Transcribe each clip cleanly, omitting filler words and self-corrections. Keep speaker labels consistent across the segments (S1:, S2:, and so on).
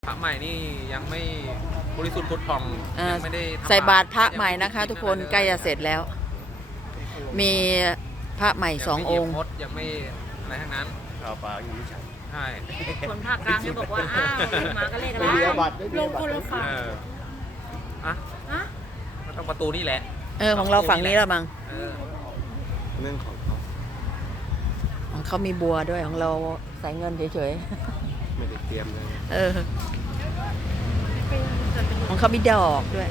S1: พระใหม่นี่ยังไม่บริสุทธิ์ผุดผ่องยังไม่ได้
S2: ใส่บาตรพระใหม่นะคะทุกคนใกล้จะเสร็จแล้ว มีพระใหม่2 องค์
S1: ยังไม่อะไรทั้งนั้น
S3: ข่าวปลาอยู่ที่ฉัน
S1: ใช่
S4: คนภาคกลางจะบอกว่าอ้าวมาก็เลขอะไรลงคนละฝั่ง
S1: อะมันต้องประตูนี่แหละ
S2: ของเราฝั่งนี้แล้วมั้ง
S3: เรื่องของ
S2: เขามีบัวด้วยของเราใส่เงินเฉย
S3: ๆไม่ได้เตรียมเลย
S2: ของเขามีดอกด้วย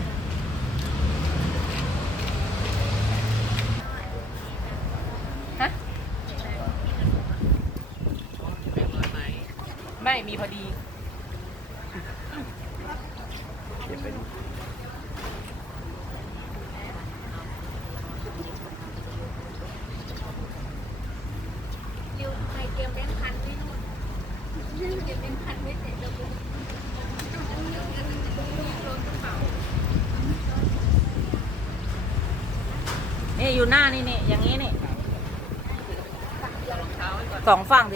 S4: ไม่มีพอดี
S3: เก็บไปดิ
S4: ใครเตรียมแบงค์พันไว้นู่นเตรียมแบงค์พันไว้เสร็จแล้วนี่อยู่หน้านี่อย่างนี้นี่2 ฝั่งดิ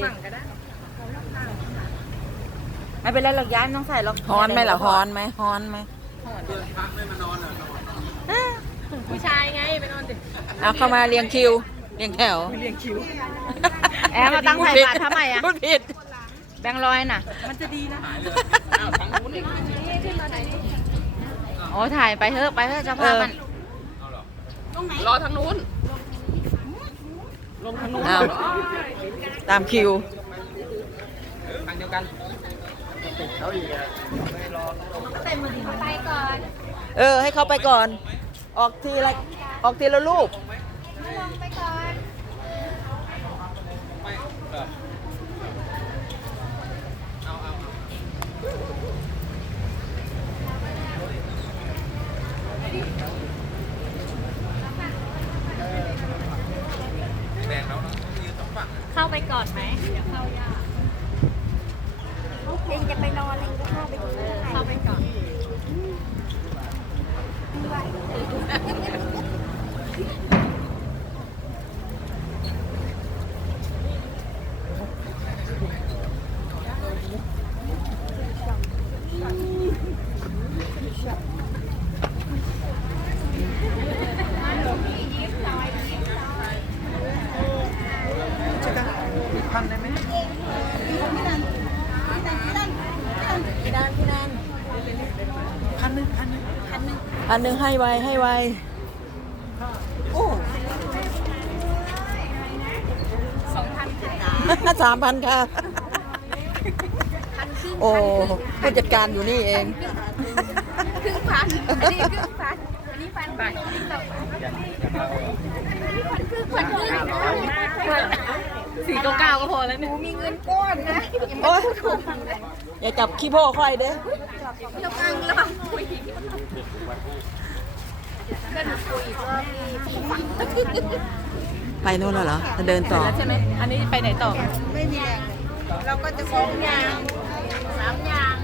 S4: ไม่เป็นไรหรอกย้ายต้องใส่หรอก
S2: ฮ้อนไหมล่ะฮ้อนไหมฮ้อนไหม
S4: ผู้ชายไงไปนอนดิ
S2: เอาเข้ามาเรียงคิวเรียงแถว
S4: แอมมาตั้งใส่บาตรทำไมอ่ะ
S2: พูดผิด
S4: แบงค์100น่ะมันจะดีนะโอ้ถ่ายไปเถอะเจ้าภาพมัน
S1: รอทางนู้น
S4: ลงทางนู้น
S2: ตามคิว
S1: ทางเดียวกัน
S3: เขาอีกอะ
S4: ไปก่อน
S2: ให้เขาไปก่อนออกทีละรูป
S4: ลงไปก่อน
S1: แดงแล้วยืน2 ฝั่ง
S4: เข้าไปก่อนไหมเดี๋ยวเข้ายากเองจะไปนอนเองก็เข้าไปก่อนเข้าไปก่อน
S1: พันได้ไหม
S2: อันหนึ่งให้ไวโอ้3,000ค่ะโอ้ผู้จัดการอยู่นี่เอง
S4: ครึ่งพันอันนี้ครึ่งพันอันนี้1,000 บาทอันนี้2,000499ก็พอแล้วเนี่ยมีเงินก้อนนะ
S2: โอ้ยอย่าจับขี้โพ่ค่อยเด้
S4: เดี๋ยวกังระวังคุยก็หนูคุยอีกรอบ
S2: ไปโน่นแล้วเหรอจะเดินต่อ
S4: ใช่ไหมอันนี้ไปไหนต่อไม่มีแรงเราก็จะ2 อย่าง3 อย่าง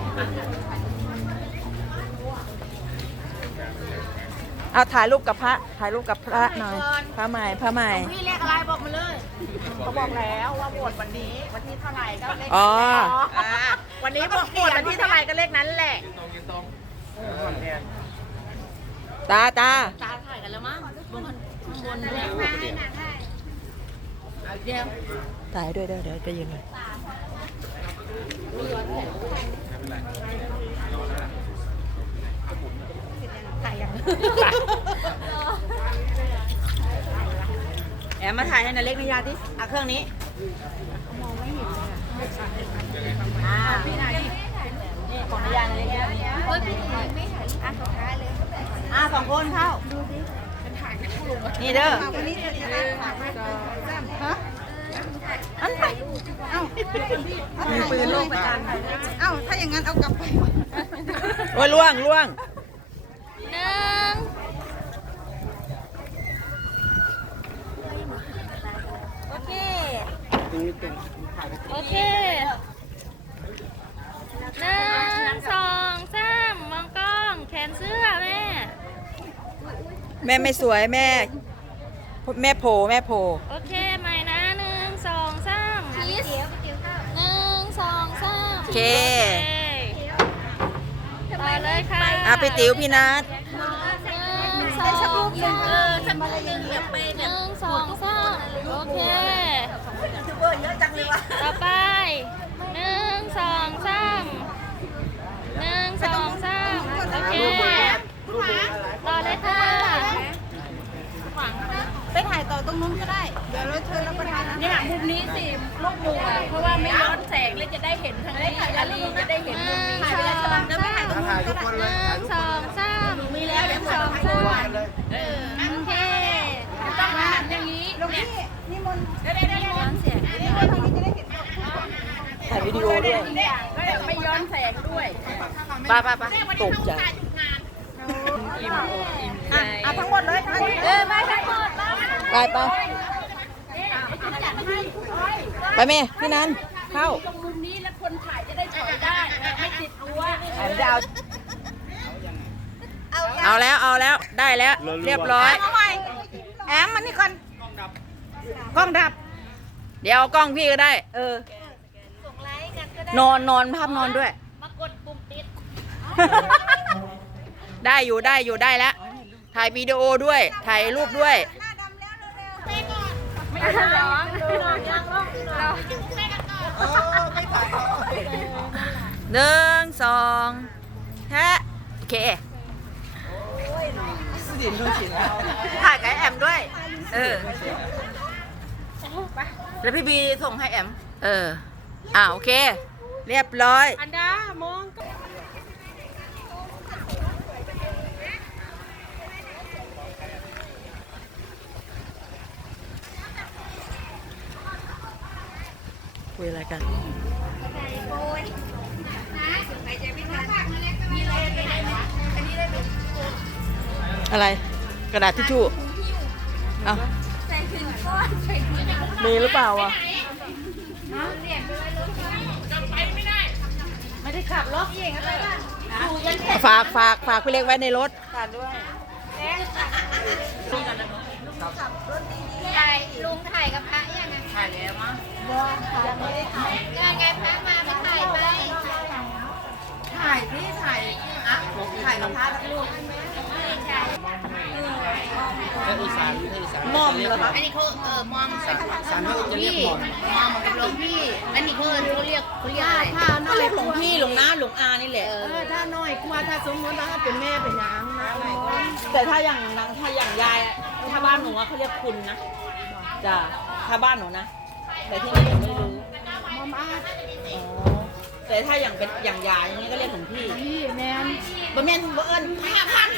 S2: เอาถ่ายรูปกับพระหน่อยพระใหม่
S4: พี่เลขอะไรบอกมาเลยเขาบอกแล้วว่าโหวตวันนี้วันที่เท่าไหร่ก็เลขวันนี้บอกโหวตวันที่เท่าไหร่ก็เลขนั้นแหละ
S2: ตา
S4: ถ่ายกันแล้วมั้งบนเลขได้เดี๋ยว
S2: ถ่ายด้วยเดี๋ยวจะยืนเลย
S4: ถ่ายยังแอมมาถ่ายให้นะเล็กนิยาที่เครื่องนี้มองไม่เห็นเลยพี่นายนี่ของนิยาเล็กนิยาพี่ไม่ถ่ายสุดท้ายเลย2 คนเข้าดูดินี่เด้ออันถ่ายมีปืนลงไปกันถ้าอย่างนั้นเอากลับไป
S2: โอ้ยล่วง1
S4: โอเค1 2 3มองกล้องแขนเสื้อ
S2: แม่ไม่สวยแม่โผล่
S4: โอเคใหม่นะ1 2 3 1 2 3
S2: โอเค
S5: เลยค่ะ
S2: พี่ติ๋วพี่นัท
S5: ใส่สบู่สักนิดนึงอย่าไปแบบ1 2 3โอเคต่อไป1 2 3 1 2 3โอเคต่อเลยค่ะ
S4: ไปถ่ายต่อตรงนู้นก็ได้ เดี๋ยวเราเชิญรับประทาน
S5: เนี่ยมุมนี้สิลูกมุมเพราะว่าไม่ย้อนแสงเลยจะได้เห็นทางนี้อาลีจะได้เห็นมุมนี้
S4: ถ่ายไปเลยใช่ไหมเดี๋ยวไปถ่ายตรงนู้น
S3: ถ่าย
S4: ก็
S3: ทุก
S4: ได้
S3: คนเลยถ่ายทุกคน
S5: 2 3มีแล้วเดี๋ยว2 คนโอเคต้องมาอย่างนี้
S4: ลงนี่นิมนต์
S5: ย้อนแสง
S4: นิมนต์ทางนี้จะได้เห็น
S2: ถ่ายวิดีโอด้วย
S5: ไม่ย้อนแสงด้วย
S2: ป้าตกใจ
S4: เอาทั้งหมดเลยทั้งหมด
S5: ไม่ทั้งหมด
S2: ไปแม่พี่นันเข้า
S5: ตรงมุมนี้แล้วคนถ่ายจะได้ถอยได้ไม่ติดรั้ว
S2: เอาแล้วได้แล้ว เรียบร้อย
S4: เอาใหม่แอมมันนี่ก่อนกล้องดับ
S2: เดี๋ยวเอากล้องพี่ก็ได้ นอนภาพนอนด้วย
S5: มากดปุ่มติด
S2: ได้อยู่ได้แล้ว ถ่ายวิดีโอด้วย ถ่ายรูปด้วย
S5: ไม่ร้องร้อง
S2: 1 2แฮะโอเคถ่ายกับแอมด้วย แล้วพี่บีส่งให้แอม โอเค เรียบร้อย
S5: อันดามอง
S2: คุยอะไรกัน อะไร กระดาษทิชชู่เอามีหรือเปล่าวะ
S5: ไม่ได้ขับรถเองอะไรบ้าง
S2: ฝากพี่เล็กไว้ในรถ
S5: ลุงถ่ายกับพระยังไงถ่ายแล้วมั้งยังไงพระมาไม่ถ่ายไป
S4: ถ่ายกับพระทั้งลูก
S3: อีสานอีสาน
S2: มอมเหรอครับ
S5: อันนี้เขามอง
S3: อีสานเขาจะเรียกหมอน
S5: มองกับหลวงพี่อันนี้เขาเรียกอะไร
S2: ก็เรียกหลวงพี่หลวงน้าหลวงอานี่แหละ
S4: ถ้าน้อยกว่าถ้าสมมติถ้าเป็นแม่เป็นน้ำนะ
S2: แต่ถ้าอย่างยายอะถ้าบ้านหนูอะเขาเรียกคุณนะจ้ะถ้าบ้านหนูนะ แต่ที่นี่หนูไม่รู้
S4: มอมอา
S2: แต่ถ้าอย่างเป็นอย่างยายอย่างนี้ก็เรียกหลวงพี่
S4: พี่แมน
S2: บ่แม่นบ่เอิ้นพระ